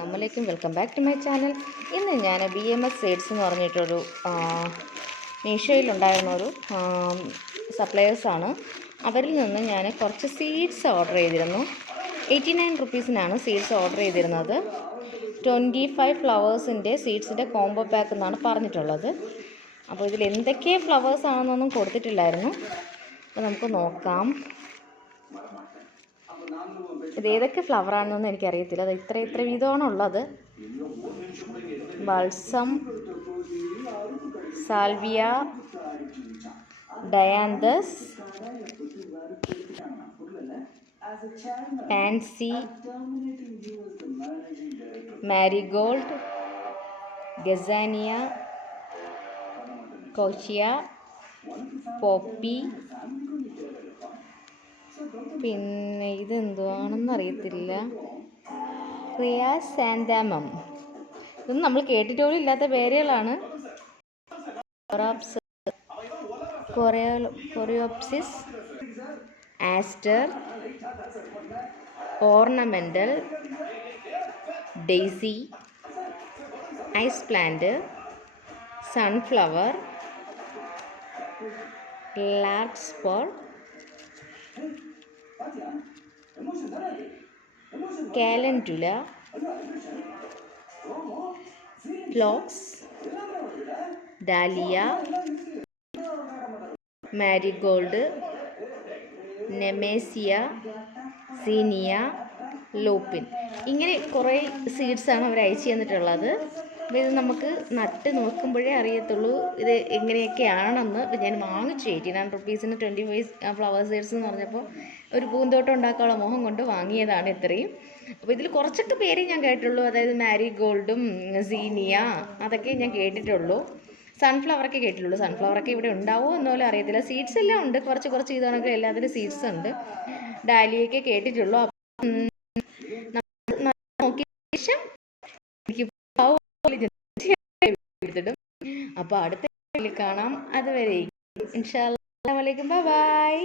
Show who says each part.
Speaker 1: അസ്സാമലൈക്കും welcome back to my channel. ഇന്ന് ഞാൻ ബി എം എസ് സീഡ്സ് എന്ന് പറഞ്ഞിട്ടൊരു മീഷോയിലുണ്ടായിരുന്ന ഒരു സപ്ലയേഴ്സാണ് അവരിൽ നിന്ന് ഞാൻ കുറച്ച് സീഡ്സ് ഓർഡർ ചെയ്തിരുന്നു. എയ്റ്റി നയൻ റുപ്പീസിനാണ് സീഡ്സ് ഓർഡർ ചെയ്തിരുന്നത്. ട്വന്റി ഫൈവ് ഫ്ലവേഴ്സിന്റെ സീഡ്സിന്റെ കോംബോ പാക്ക് എന്നാണ് പറഞ്ഞിട്ടുള്ളത്. അപ്പോൾ ഇതിൽ എന്തൊക്കെ ഫ്ലവേഴ്സ് ആണെന്നൊന്നും കൊടുത്തിട്ടില്ലായിരുന്നു. അപ്പോൾ നമുക്ക് നോക്കാം. ഇത് ഏതൊക്കെ ഫ്ലവർ ആണെന്നൊന്നും എനിക്കറിയത്തില്ല. അത് ഇത്ര ഇത്ര വീതമാണ് ഉള്ളത്. Balsam salvia dianthus pansy marigold gazania kochia poppy പിന്നെ ഇത് ഇതെന്തുവാണെന്ന് അറിയത്തില്ല സാന്താമം ഇതൊന്നും നമ്മൾ കേട്ടിട്ട് പോലും ഇല്ലാത്ത പേരുകളാണ്. Coreopsis aster ornamental daisy ice plant sunflower larkspur calendula phlox dahlia marigold nemesia zinnia lupin. ഇങ്ങനെ കുറേ സീഡ്സാണ് അവർ അയച്ചു തന്നിട്ടുള്ളത്. ഇത് നമുക്ക് നട്ട് നോക്കുമ്പോഴേ അറിയത്തുള്ളൂ ഇത് എങ്ങനെയൊക്കെയാണെന്ന്. ഞാൻ വാങ്ങിച്ചു എയ്റ്റി നയൻ റുപ്പീസിന് ട്വന്റി ഫൈവ് ഫ്ലവർ സീഡ്സ് എന്ന് പറഞ്ഞപ്പോൾ ഒരു പൂന്തോട്ടം ഉണ്ടാക്കാനുള്ള മോഹം കൊണ്ട് വാങ്ങിയതാണ് ഇത്രയും. അപ്പോൾ ഇതിൽ കുറച്ചൊക്കെ പേരേ ഞാൻ കേട്ടുള്ളൂ അതായത് മാരിഗോൾഡും സീനിയ അതൊക്കെ ഞാൻ കേട്ടിട്ടുള്ളൂ. സൺഫ്ലവറൊക്കെ കേട്ടിട്ടുള്ളൂ. സൺഫ്ലവറൊക്കെ ഇവിടെ ഉണ്ടാവുമോ എന്നോലും അറിയത്തില്ല. സീഡ്സ് എല്ലാം ഉണ്ട്. കുറച്ച് കുറച്ച് ഇതാണെങ്കിൽ എല്ലാത്തിലും സീഡ്സ് ഉണ്ട്. ഡാലിയൊക്കെ കേട്ടിട്ടുള്ളൂ. അപ്പം നോക്കിയ ശേഷം എനിക്ക് അപ്പോൾ അടുത്ത കാണാം. അതുവരെ ഇൻഷാ അല്ലാ. വലൈക്കും ബൈ.